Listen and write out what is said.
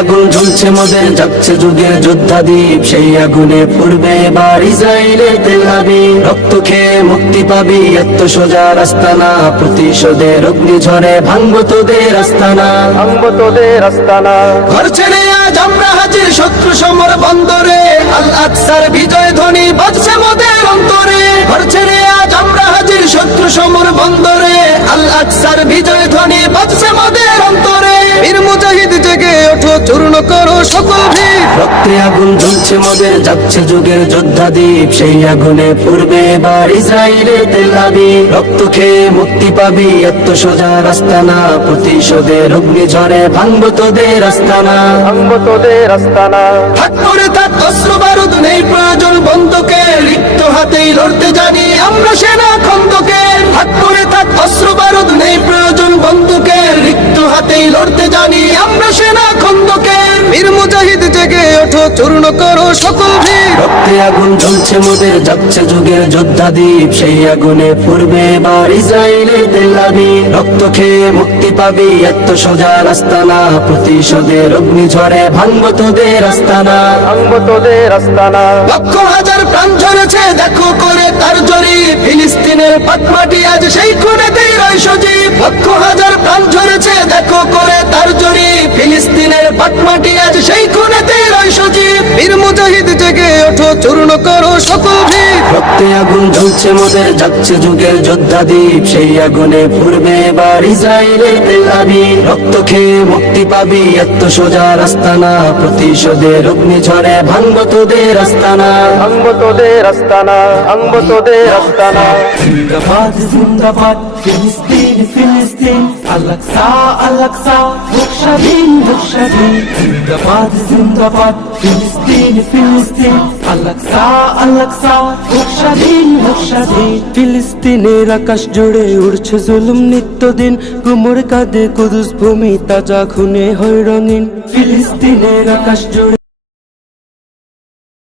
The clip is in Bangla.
আগুন জ্বলছে মোদের, যাচ্ছে যুগের যোদ্ধাদীপ, সেই আগুনে পড়বে এবার ইসরায়েলের তেল আবিব। রক্ত খেয়ে মুক্তি পাবি, এত সোজা রাস্তা না, প্রতিশোধের অগ্নিঝড়ে ভাঙবো তোদের আস্তানা, ভাঙবো তোদের আস্তানা। ঘর ছেড়ে আজ আমরা হাজির শত্রু সমর বন্দরে, আল আকসার বিজয় ধ্বনি বাজছে মোদের অন্তরে। ঘর ছেড়ে আজ আমরা হাজির শত্রু সমর বন্দরে, আল আকসার বিজয় ধ্বনি বাজছে মোদের অন্তরে। বীর মুজাহিদ জেগে ওঠো, চূর্ণ করো সকল ভিড়। রক্তে আগুন জ্বলছে মোদের, যাচ্ছে যুগের যোদ্ধাদীপ, সেই আগুনে পড়বে এবার ইসরায়েলের তেল আবিব। রক্ত খেয়ে মুক্তি পাবি, এত সোজা রাস্তা না, প্রতিশোধের অগ্নিঝড়ে ভাঙবো তোদের আস্তানা, ভাঙবো তোদের আস্তানা। থাক করে থাক অস্ত্র বারুদ, নেই প্রয়োজন বন্ধুকে, রিক্ত হাতেই লড়তে জানি আমরা সেনা খন্দকে। থাক করে থাক অস্ত্র বারুদ, নেই প্রয়োজন বন্ধুকে, রিক্ত হাতেই লড়তে জানি আমরা সেনা খন্দকে। বীর মুজাহিদ জেগে ওঠো, চূর্ণ করো সকল ভিড়। রক্তে আগুন জ্বলছে মোদের, যাচ্ছে যুগের যোদ্ধাদীপ, সেই আগুনে পড়বে এবার ইসরায়েলের তেল আবিব। রক্ত খেয়ে মুক্তি পাবি, এত সোজা রাস্তা না, প্রতিশোধের অগ্নিঝড়ে ভাঙবো তোদের আস্তানা, ভাঙবো তোদের আস্তানা। লক্ষ হাজার প্রাণ ঝরেছে দেখো করে তার জরি, ফিলিস্তিনের পাটমাটি আজ সেই খুনেতেই রয় সজীব। লক্ষ হাজার প্রাণ ঝরেছে দেখো করে তার জরি, ফিলিস্তিনের পাটমাটি আজ সেই খুনেতেই রয় সজীব। বীর মুজাহিদ জেগে ওঠো, চূর্ণ করো সকল ভিড়। রক্তে আগুন জ্বলছে মোদের, যাচ্ছে যুগের যোদ্ধাদীপ, সেই আগুনে পড়বে এবার ইসরায়েলের তেল আবিব। রক্ত খেয়ে মুক্তি পাবি, এত সোজা রাস্তা না, প্রতিশোধের অগ্নিঝড়ে ভাঙবো তোদের আস্তানা, ভাঙবো তোদের আস্তানা, ভাঙবো তোদের আস্তানা। জিন্দাবাদ জিন্দাবাদ ফিলিস্তিন ফিলিস্তিন, আল আকসা আল আকসা, হোক স্বাধীন হোক স্বাধীন। জিন্দাবাদ জিন্দাবাদ ফিলিস্তিন ফিলিস্তিন, আল আকসা আল আকসা, হোক স্বাধীন হোক স্বাধীন। ফিলিস্তিনের আকাশ জুড়ে উড়ছে জুলুম নিত্যদিন, কোমর কাঁধে কুদুস ভূমি তাজা খুনে হয় রঙিন। ফিলিস্তিনের আকাশ জুড়ে